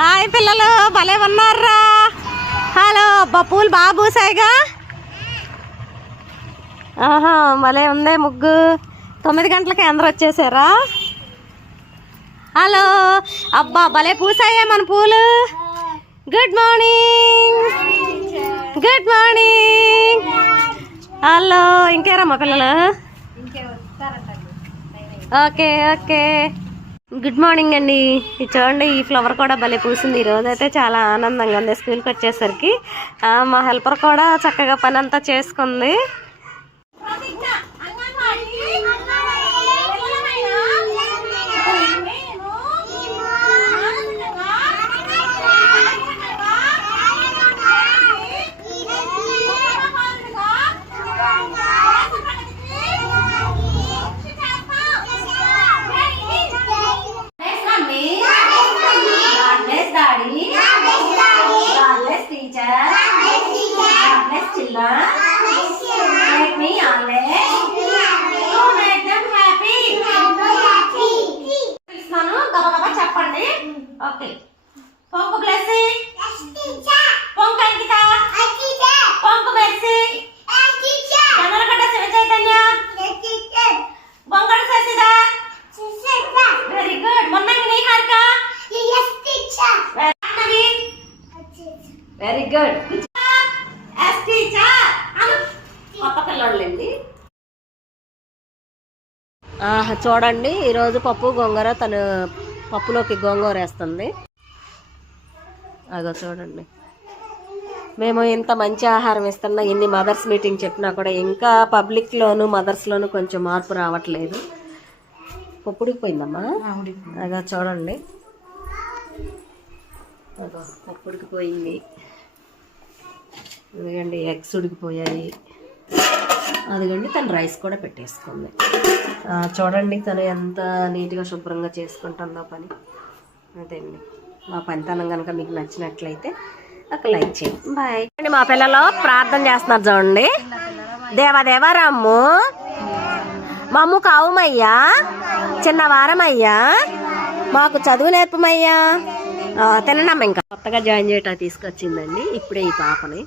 Hi పిల్లలు, భలే ఉన్నారా? హలో, అబ్బా పూలు బాగా పూసాయిగా. ఆహా, భలే ఉందే ముగ్గు. 9 గంటలకి అందరూ వచ్చేసారా? హలో, అబ్బా భలే పూసాయే మన పూలు. Good morning, good morning. Hello, ఇంకేరమ్మా పిల్లలు? ఓకే ఓకే, గుడ్ మార్నింగ్ అండి. ఇది చూడండి, ఈ ఫ్లవర్ కూడా భలే పూసింది. ఈరోజు అయితే చాలా ఆనందంగా ఉంది. స్కూల్కి వచ్చేసరికి మా హెల్పర్ కూడా చక్కగా పని అంతా చేసుకుంది. చెప్పండి. ఓకే, పొంగు Blessy, Pongu Ankita, Pongu Mercy, Kannalagadda Shiva Chaitanya, Pongadu Sasidha. Very good. Monnangi Niharika, very good. కొత్త పిల్లలండి. చూడండి, ఈరోజు పప్పు గోంగూర. తను పప్పులోకి గోంగూర వేస్తుంది. అదో చూడండి, మేము ఇంత మంచి ఆహారం ఇస్తున్నా, ఇన్ని మదర్స్ మీటింగ్ చెప్పినా కూడా ఇంకా పబ్లిక్లోను మదర్స్లోను కొంచెం మార్పు రావట్లేదు. పప్పు ఉడికిపోయిందమ్మా. అదో చూడండి, అదో పప్పు ఉడికిపోయింది. అదిగండి, ఎగ్స్ ఉడికిపోయాయి. అదిగండి, తను రైస్ కూడా పెట్టేసుకుంది. చూడండి, తను ఎంత నీట్గా శుభ్రంగా చేసుకుంటుందో పని. అదేండి, మా పనితనం కనుక మీకు నచ్చినట్లయితే ఒక లైక్ చేయండి. బాయ్ అండి. మా పిల్లలు ప్రార్థన చేస్తున్నారు చూడండి. దేవదేవరాము మమ్ము కావుమయ్యా, చిన్నవారమయ్యా, మాకు చదువు నేర్పమయ్యా. తినమ్మా. ఇంకా కొత్తగా జాయిన్ చేయటం తీసుకొచ్చిందండి ఇప్పుడే ఈ పాపని.